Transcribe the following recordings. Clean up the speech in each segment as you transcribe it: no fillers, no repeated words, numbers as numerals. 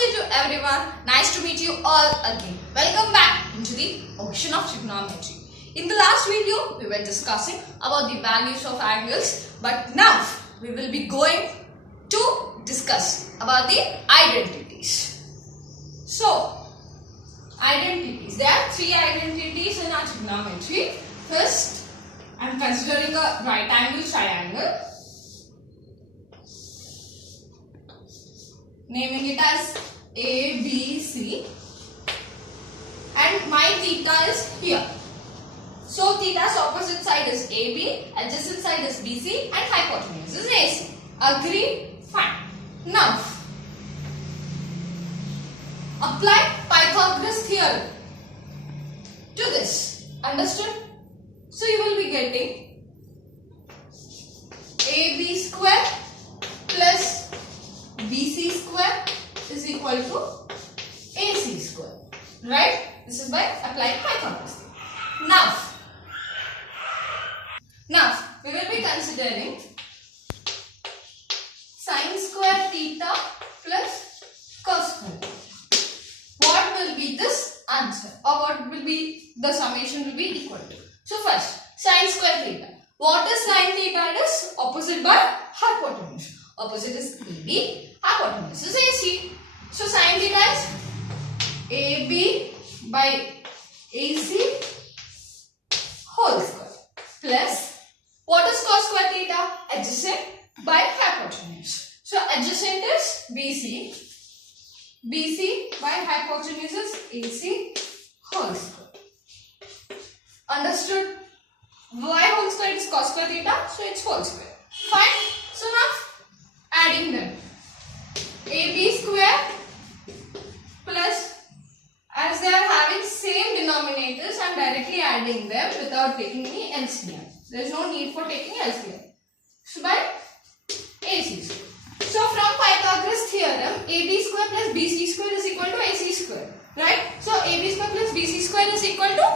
Namaste to everyone. Nice to meet you all again. Welcome back into the ocean of trigonometry. In the last video, we were discussing about the values of angles, but now we will be going to discuss about the identities. So, identities. There are three identities in our trigonometry. First, I am considering a right angle triangle, naming it as ABC, and my theta is here. So theta's opposite side is AB, adjacent side is BC, and hypotenuse is AC. Agree? Fine. Now, apply Pythagoras theorem to this. Understood? So you will be getting AB square plus BC square is equal to AC square. Right? This is by applying Pythagoras theorem. Now we will be considering sin square theta plus cos square. What will be this answer, or what will be the summation will be equal to? So first, sin square theta. What is sin theta? It is opposite by hypotenuse. Opposite is AB, hypotenuse is AC. So sin theta is AB by AC whole square plus, what is cos square theta? Adjacent by hypotenuse. So adjacent is BC. BC by hypotenuse is AC whole square. Understood? Why whole square? It is cos square theta, so it's whole square. Fine. So now adding them. AB square plus, as they are having same denominators, I am directly adding them without taking any LCM. There is no need for taking LCM. So by AC square. So from Pythagoras theorem, AB square plus BC square is equal to AC square. Right? So AB square plus BC square is equal to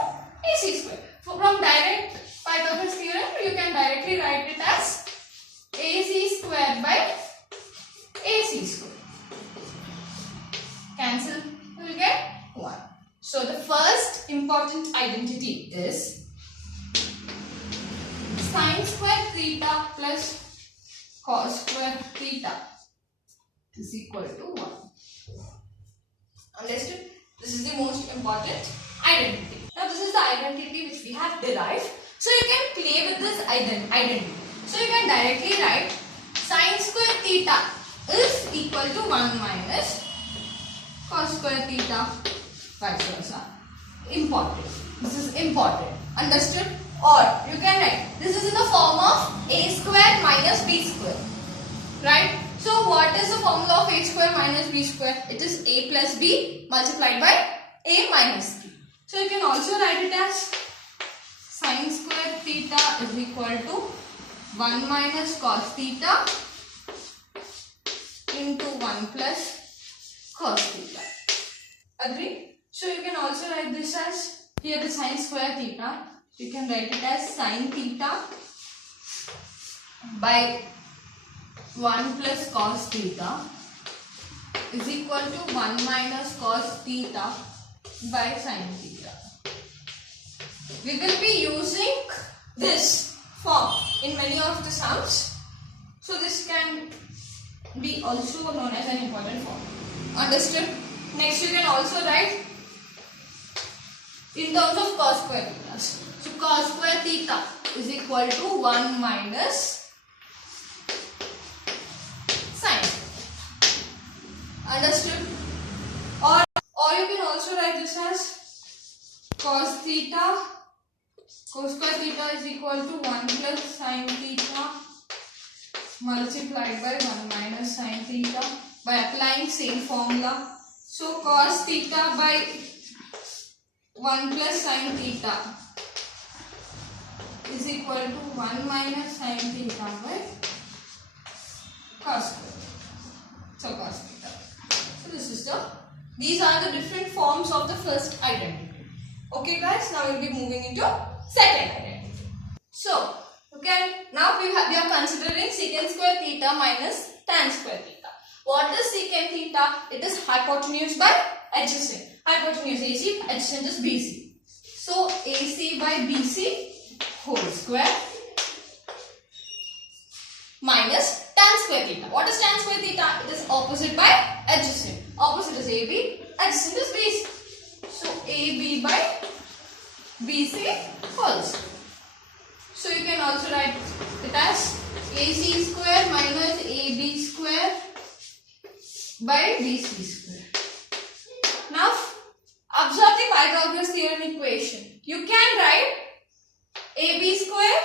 AC square. So from direct Pythagoras theorem, you can directly write it as AC square by AC square. Cancel, you will get 1. So the first important identity is sin square theta plus cos square theta is equal to 1. Understood? This is the most important identity. Now this is the identity which we have derived. So you can play with this identity. So you can directly write sin square theta is equal to 1 minus cos square theta, vice versa. Important. This is important. Understood? Or you can write, this is in the form of a square minus b square. Right? So what is the formula of a square minus b square? It is a plus b multiplied by a minus b. So you can also write it as sin square theta is equal to 1 minus cos theta into 1 plus cos theta. Agree? So you can also write this as, here the sin square theta, you can write it as sin theta by 1 plus cos theta is equal to 1 minus cos theta by sin theta. We will be using this form in many of the sums. So this can be also known as an important form. Understood? Next you can also write in terms of cos square theta. So cos square theta is equal to 1 minus sin. Understood? Or you can also write this as cos theta, cos square theta is equal to 1 plus sin theta multiplied by 1 minus sin theta by applying same formula. So cos theta by 1 plus sin theta is equal to 1 minus sin theta by cos square. So cos theta. So this is these are the different forms of the first identity. Okay guys, now we'll be moving into second identity. So, okay, now we are considering secant square theta minus tan square theta. What is secant theta? It is hypotenuse by adjacent. Hypotenuse AC, adjacent is BC. So AC by BC whole square minus tan square theta. What is tan square theta? It is opposite by adjacent. Opposite is AB, adjacent is BC. So AB by BC whole square. So you can also write it as AC square minus AB square by BC square. Now observe the Pythagoras theorem equation. You can write AB square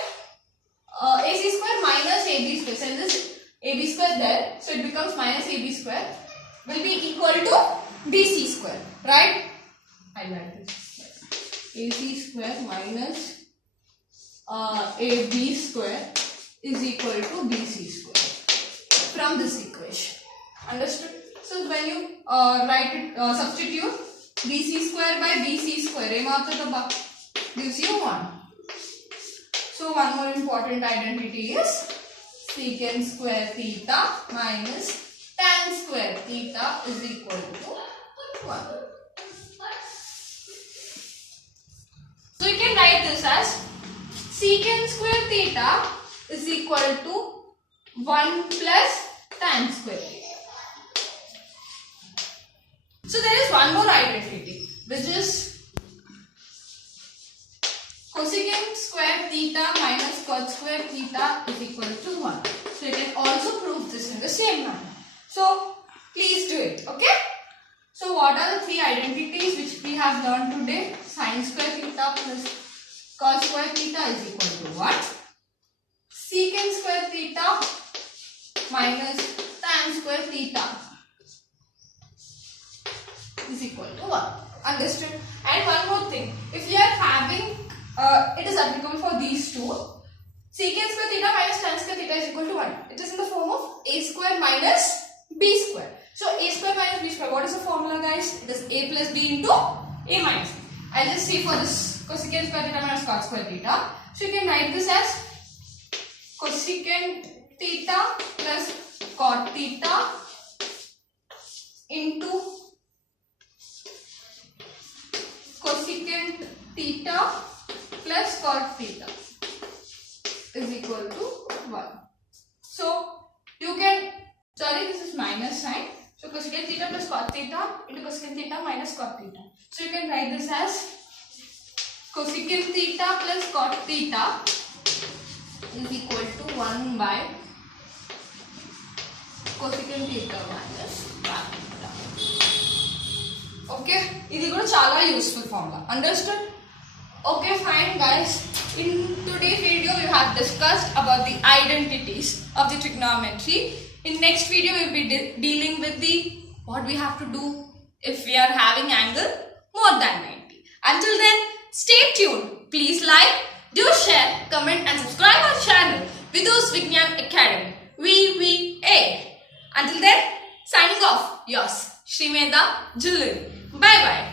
AC square minus AB square. Send this AB square there, so it becomes minus AB square will be equal to BC square, right? I like this. AC square minus AB square is equal to BC square from this equation. Understood? So when you write it, substitute BC square by BC square, gives you 1. So one more important identity is secant square theta minus tan square theta is equal to 1. So you can write this as secant square theta is equal to 1 plus tan square theta. So there is one more identity, which is cosecant square theta minus cot square theta is equal to 1. So you can also prove this in the same manner. So please do it, okay? So what are the three identities which we have learned today? Sin square theta plus cos square theta is equal to 1. Secant square theta minus tan square theta is equal to 1. Understood? And one more thing. If we are having, it is applicable for these two. Secant square theta minus tan square theta is equal to 1. It is in the form of a square minus b square. So a square minus b square. What is the formula, guys? It is a plus b into a minus b. I'll just see for this cosecant square theta minus cot square theta. So you can write this as cosecant theta plus cot theta into cosecant theta plus cot theta is equal to 1. So you can, this is minus sign. So cosecant theta plus cot theta into cosecant theta minus cot theta. So you can write this as cosecant theta plus cot theta is equal to 1 by cosecant theta minus cot theta. Okay, this is a useful formula. Understood? Okay, fine, guys. In today's video, we have discussed about the identities of the trigonometry. In next video, we will be dealing with the what we have to do if we are having angle more than 90. Until then, stay tuned. Please like, do share, comment and subscribe our channel Vidus Vignan Academy VVA. Until then, signing off. Yours, Srimeda Jewelry. Bye bye.